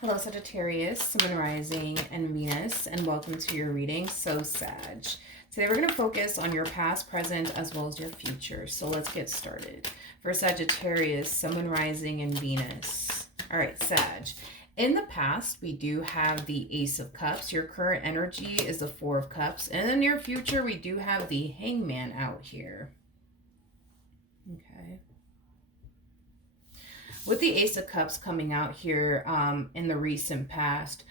Hello, Sagittarius, Sun, Rising, and Venus, and welcome to your reading, So Sag. Today we're going to focus on your past, present, as well as your future. So let's get started. For Sagittarius, Sun, Rising, and Venus. All right, Sag. In the past, we do have the Ace of Cups. Your current energy is the Four of Cups. And in the near future, we do have the Hangman out here. Okay. With the Ace of Cups coming out here in the recent past,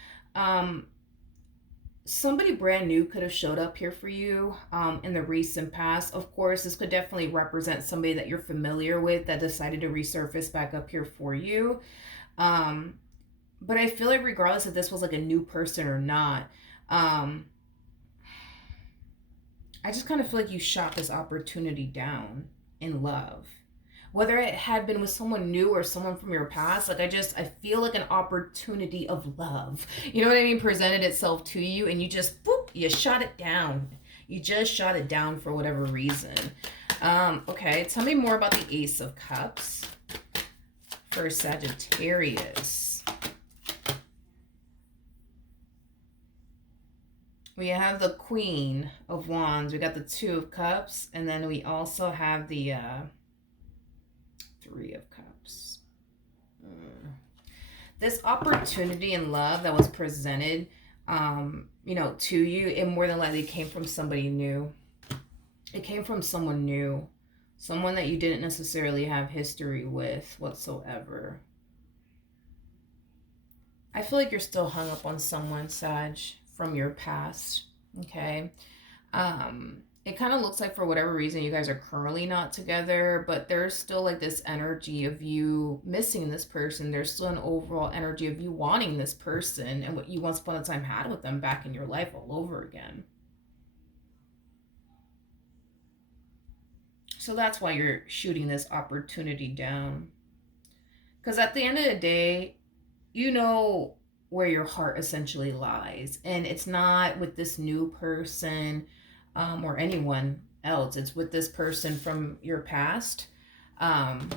somebody brand new could have showed up here for you in the recent past. Of course, this could definitely represent somebody that you're familiar with that decided to resurface back up here for you. But I feel like regardless if this was like a new person or not, I just kind of feel like you shot this opportunity down in love. Whether it had been with someone new or someone from your past, like I feel like an opportunity of love, you know what I mean, presented itself to you, and you just boop, you shot it down. You just shot it down for whatever reason. Okay, tell me more about the Ace of Cups for Sagittarius. We have the Queen of Wands, we got the Two of Cups, and then we also have the Three of Cups. This opportunity and love that was presented, to you, it more than likely came from somebody new. It came from someone new, someone that you didn't necessarily have history with whatsoever. I feel like you're still hung up on someone, Sag, from your past. Okay. It kind of looks like for whatever reason you guys are currently not together, but there's still like this energy of you missing this person. There's still an overall energy of you wanting this person and what you once upon a time had with them back in your life all over again. So that's why you're shooting this opportunity down. Because at the end of the day, you know where your heart essentially lies. And it's not with this new person or anyone else. It's with this person from your past that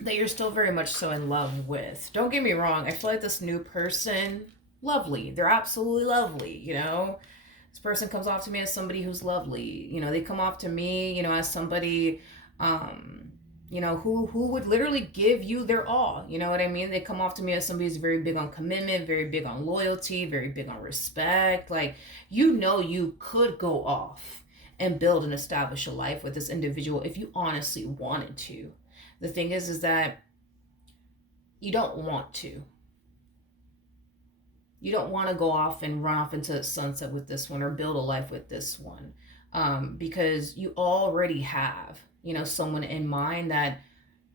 you're still very much so in love with. Don't get me wrong. I feel like this new person, lovely. They're absolutely lovely, This person comes off to me as somebody who's lovely. They come off to me, as somebody who would literally give you their all. You know what I mean? They come off to me as somebody who's very big on commitment, very big on loyalty, very big on respect. Like, you could go off and build and establish a life with this individual if you honestly wanted to. The thing is that you don't want to. You don't want to go off and run off into the sunset with this one or build a life with this one, because you already have someone in mind that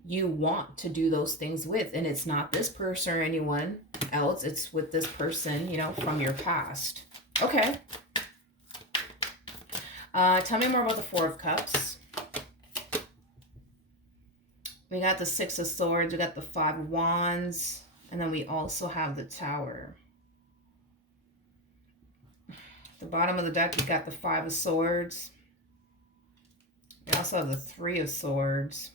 you want to do those things with, and it's not this person or anyone else. It's with this person from your past. Okay. Tell me more about the Four of Cups. We got the Six of Swords, we got the Five of Wands, and then we also have the Tower. At the bottom of the deck, you got the Five of Swords. We also have the Three of Swords.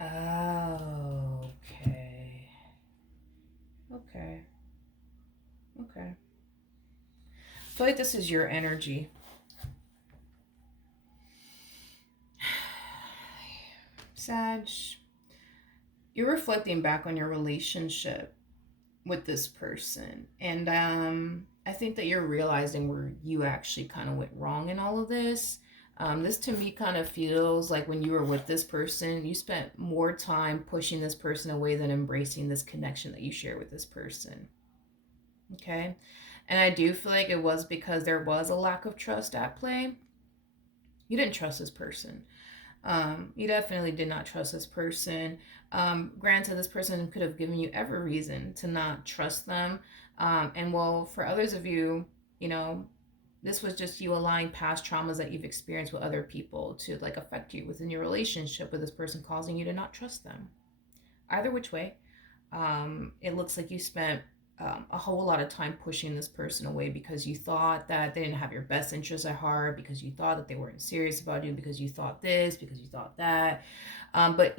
Oh, okay. Okay. Okay. I feel like this is your energy. Sag, you're reflecting back on your relationship with this person. And I think that you're realizing where you actually kind of went wrong in all of this. This to me kind of feels like when you were with this person, you spent more time pushing this person away than embracing this connection that you share with this person. Okay? And I do feel like it was because there was a lack of trust at play. You didn't trust this person. You definitely did not trust this person. Granted, this person could have given you every reason to not trust them. And well, for others of you, this was just you allowing past traumas that you've experienced with other people to like affect you within your relationship with this person, causing you to not trust them. Either which way, it looks like you spent a whole lot of time pushing this person away because you thought that they didn't have your best interests at heart, because you thought that they weren't serious about you, because you thought this, because you thought that. But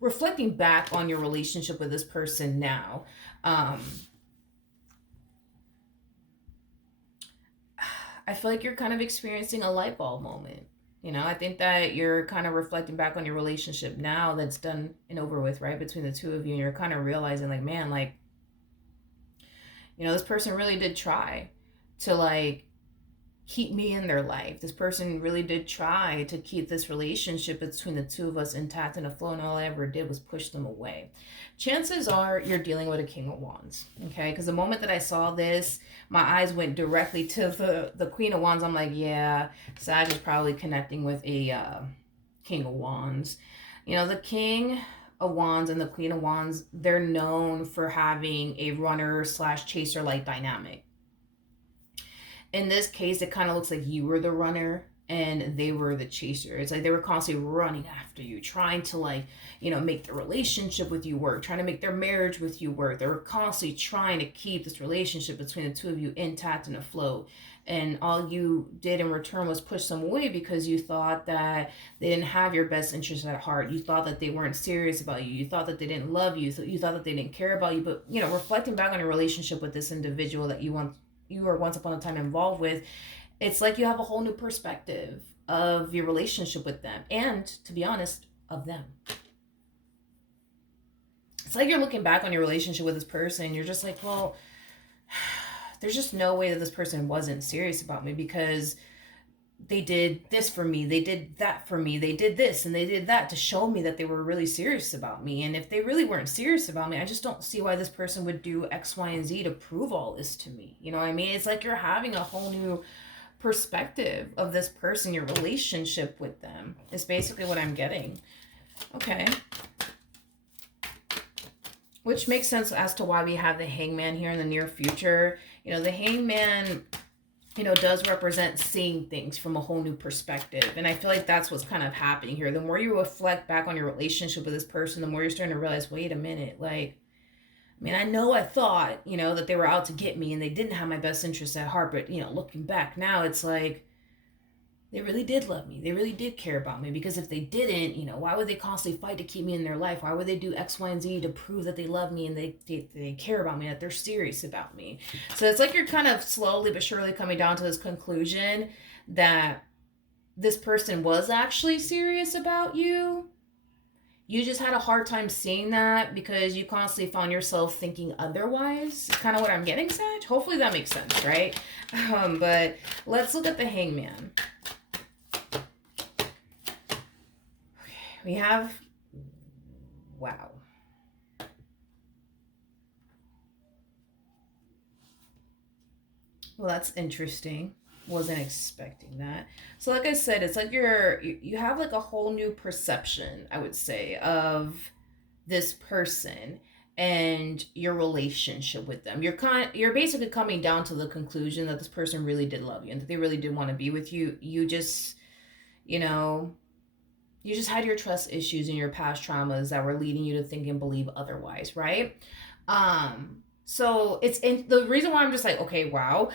reflecting back on your relationship with this person now, um, I feel like you're kind of experiencing a light bulb moment. I think that you're kind of reflecting back on your relationship now that's done and over with, right? Between the two of you, and you're kind of realizing, like, man, like, this person really did try to, like, keep me in their life. This person really did try to keep this relationship between the two of us intact and afloat, and all I ever did was push them away. Chances are you're dealing with a King of Wands, okay? Because the moment that I saw this, my eyes went directly to the Queen of Wands. I'm like, yeah, Sag is probably connecting with a King of Wands. The King of Wands and the Queen of Wands, they're known for having a runner slash chaser like dynamic. In this case, it kind of looks like you were the runner and they were the chaser. It's like they were constantly running after you, trying to, like, make the relationship with you work, trying to make their marriage with you work. They were constantly trying to keep this relationship between the two of you intact and afloat. And all you did in return was push them away because you thought that they didn't have your best interests at heart. You thought that they weren't serious about you. You thought that they didn't love you. So you thought that they didn't care about you. But, reflecting back on your relationship with this individual that you were once upon a time involved with, it's like you have a whole new perspective of your relationship with them, and, to be honest, of them. It's like you're looking back on your relationship with this person, you're just like, well, there's just no way that this person wasn't serious about me, because they did this for me, they did that for me, they did this and they did that to show me that they were really serious about me. And if they really weren't serious about me, I just don't see why this person would do X, Y, and Z to prove all this to me. You know what I mean? It's like you're having a whole new perspective of this person, your relationship with them is basically what I'm getting. Okay. Which makes sense as to why we have the Hangman here in the near future. The Hangman, does represent seeing things from a whole new perspective. And I feel like that's what's kind of happening here. The more you reflect back on your relationship with this person, the more you're starting to realize, wait a minute, like, I know I thought, that they were out to get me and they didn't have my best interests at heart. But, looking back now, it's like, they really did love me. They really did care about me, because if they didn't, why would they constantly fight to keep me in their life? Why would they do X, Y, and Z to prove that they love me and they care about me, that they're serious about me? So it's like you're kind of slowly but surely coming down to this conclusion that this person was actually serious about you. You just had a hard time seeing that because you constantly found yourself thinking otherwise. It's kind of what I'm getting, Sag. Hopefully that makes sense, right? But let's look at the Hangman. We have, wow. Well, that's interesting. Wasn't expecting that. So like I said, it's like you have like a whole new perception, I would say, of this person and your relationship with them. You're basically coming down to the conclusion that this person really did love you and that they really did want to be with you. You just, you just had your trust issues and your past traumas that were leading you to think and believe otherwise, right? So it's the reason why I'm just like, okay, wow,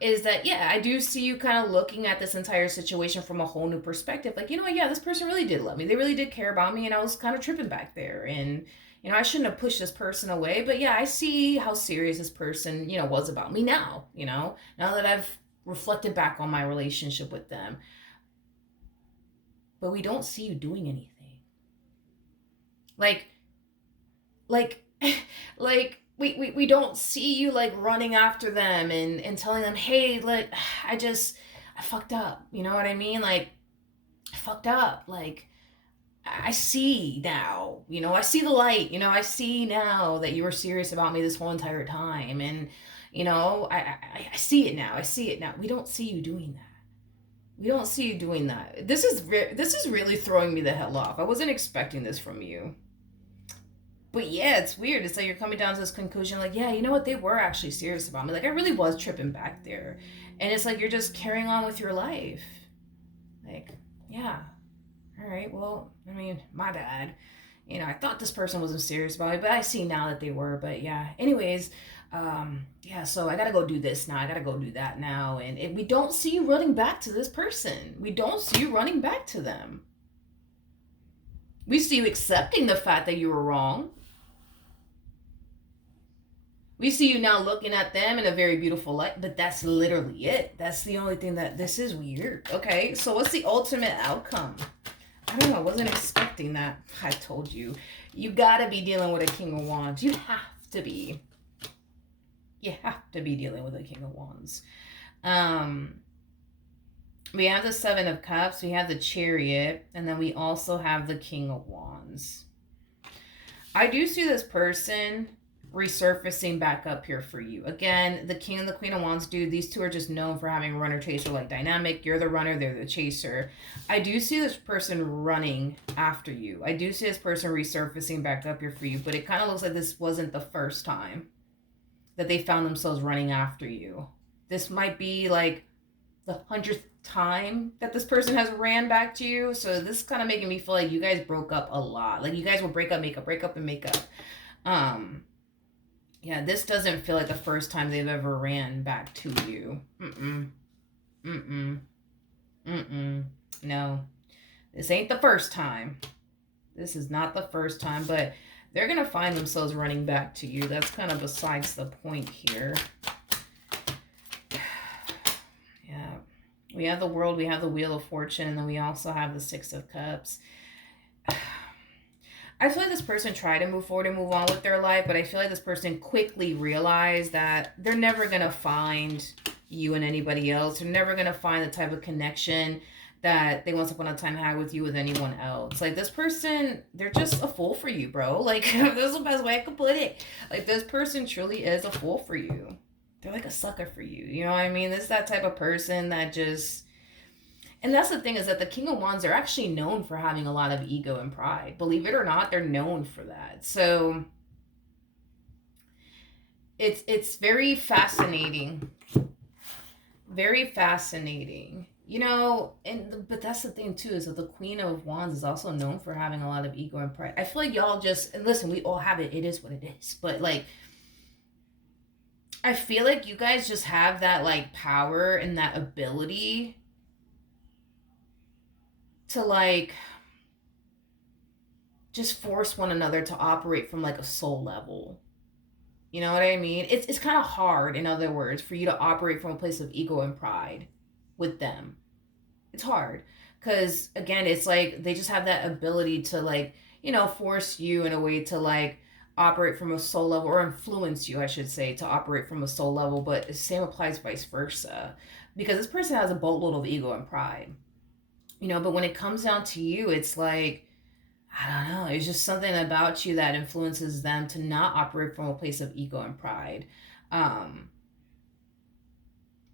is that, yeah, I do see you kind of looking at this entire situation from a whole new perspective. Like, yeah, this person really did love me. They really did care about me, and I was kind of tripping back there. And, I shouldn't have pushed this person away. But yeah, I see how serious this person, was about me now, now that I've reflected back on my relationship with them. But we don't see you doing anything. Like, we don't see you, like, running after them and telling them, hey, like, I fucked up. You know what I mean? Like, I fucked up. Like, I see now, I see the light, I see now that you were serious about me this whole entire time. And, I see it now. I see it now. We don't see you doing that. We don't see you doing that. This is really throwing me the hell off. I wasn't expecting this from you. But yeah, it's weird. It's like you're coming down to this conclusion, like, yeah, you know what? They were actually serious about me. Like, I really was tripping back there. And it's like you're just carrying on with your life. Like, yeah. All right, well, my bad. I thought this person wasn't serious about it, but I see now that they were. But yeah, anyways, yeah, so I gotta go do this now. I gotta go do that now. And we don't see you running back to this person. We don't see you running back to them. We see you accepting the fact that you were wrong. We see you now looking at them in a very beautiful light, but that's literally it. That's the only thing that this is weird. Okay, so what's the ultimate outcome? I don't know. I wasn't expecting that. I told you. You gotta be dealing with a King of Wands. You have to be. You have to be dealing with a King of Wands. We have the Seven of Cups. We have the Chariot. And then we also have the King of Wands. I do see this person resurfacing back up here for you. Again, the King and the Queen of Wands, dude, these two are just known for having runner-chaser like dynamic. You're the runner, they're the chaser. I do see this person running after you. I do see this person resurfacing back up here for you, but it kind of looks like this wasn't the first time that they found themselves running after you. This might be like the 100th time that this person has ran back to you. So this is kind of making me feel like you guys broke up a lot. Like you guys will break up, and make up. Yeah, this doesn't feel like the first time they've ever ran back to you. No, this ain't the first time. This is not the first time, but they're going to find themselves running back to you. That's kind of besides the point here. Yeah. We have the World, we have the Wheel of Fortune, and then we also have the Six of Cups. I feel like this person tried to move forward and move on with their life, but I feel like this person quickly realized that they're never going to find you and anybody else. They're never going to find the type of connection that they once upon a time had with you with anyone else. Like this person, they're just a fool for you, bro. Like this is the best way I could put it. Like this person truly is a fool for you. They're like a sucker for you. You know what I mean? This is that type of person that just... And that's the thing, is that the King of Wands are actually known for having a lot of ego and pride. Believe it or not, they're known for that. So it's very fascinating. Very fascinating. You know, but that's the thing too, is that the Queen of Wands is also known for having a lot of ego and pride. I feel like y'all just, and listen, we all have it. It is what it is. But like, I feel like you guys just have that like power and that ability to like just force one another to operate from like a soul level. You know what I mean? It's kind of hard, in other words, for you to operate from a place of ego and pride with them. It's hard because again, it's like they just have that ability to like, you know, force you in a way to like operate from a soul level, or influence you, I should say, to operate from a soul level. But the same applies vice versa, because this person has a boatload of ego and pride. You know, but when it comes down to you, it's like, I don't know, it's just something about you that influences them to not operate from a place of ego and pride.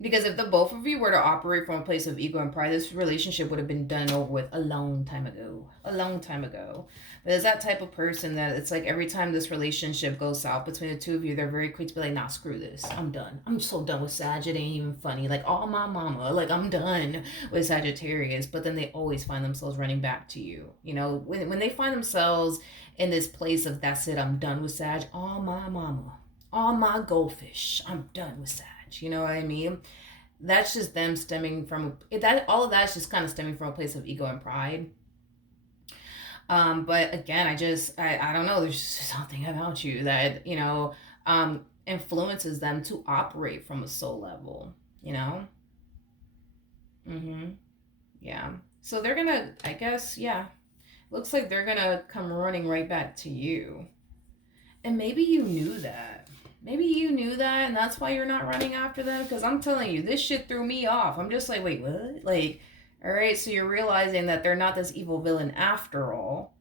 Because if the both of you were to operate from a place of ego and pride, this relationship would have been done over with a long time ago. A long time ago. But it's that type of person that it's like every time this relationship goes south between the two of you, they're very quick to be like, nah, screw this. I'm done. I'm so done with Sag. It ain't even funny. Like, oh, my mama. Like, I'm done with Sagittarius. But then they always find themselves running back to you. You know, when they find themselves in this place of, that's it, I'm done with Sag. Oh, my mama. All my goldfish. I'm done with Sag. You know what I mean? That's just them stemming from that. All of that's just kind of stemming from a place of ego and pride. But again, I don't know. There's just something about you that, you know, influences them to operate from a soul level, you know? Yeah. So they're gonna, I guess, yeah. Looks like they're gonna come running right back to you. And maybe you knew that. Maybe you knew that, and that's why you're not running after them. Because I'm telling you, this shit threw me off. I'm just like, wait, what? Like, all right, so you're realizing that they're not this evil villain after all.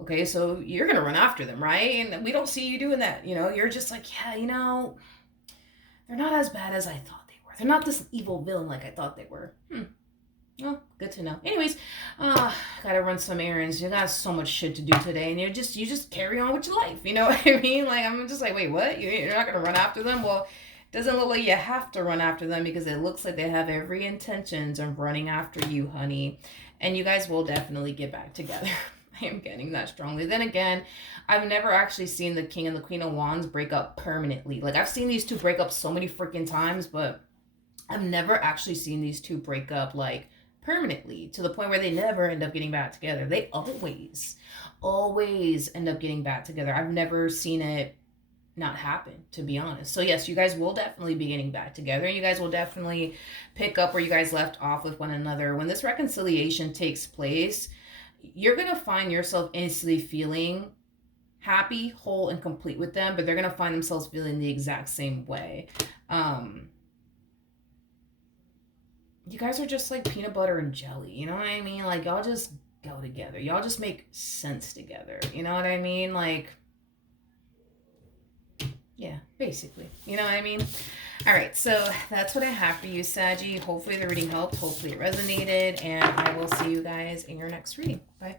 Okay, so you're going to run after them, right? And we don't see you doing that. You know, you're just like, yeah, you know, they're not as bad as I thought they were. They're not this evil villain like I thought they were. Oh, good to know. Anyways, gotta run some errands. You got so much shit to do today, and you just carry on with your life. You know what I mean? Like, I'm just like, wait, what? You're not gonna run after them? Well, it doesn't look like you have to run after them, because it looks like they have every intentions of running after you, honey. And you guys will definitely get back together. I am getting that strongly. Then again, I've never actually seen the King and the Queen of Wands break up permanently. Like, I've seen these two break up so many freaking times, but I've never actually seen these two break up, like, permanently, to the point where they never end up getting back together. They always end up getting back together. I've never seen it not happen, to be honest. So yes, you guys will definitely be getting back together. You guys will definitely pick up where you guys left off with one another. When this reconciliation takes place, you're going to find yourself instantly feeling happy, whole, and complete with them, but they're going to find themselves feeling the exact same way. You guys are just like peanut butter and jelly, you know what I mean? Like, y'all just go together. Y'all just make sense together. You know what I mean? Like, yeah, basically. You know what I mean? All right, so that's what I have for you, Saggy. Hopefully the reading helped. Hopefully it resonated. And I will see you guys in your next reading. Bye.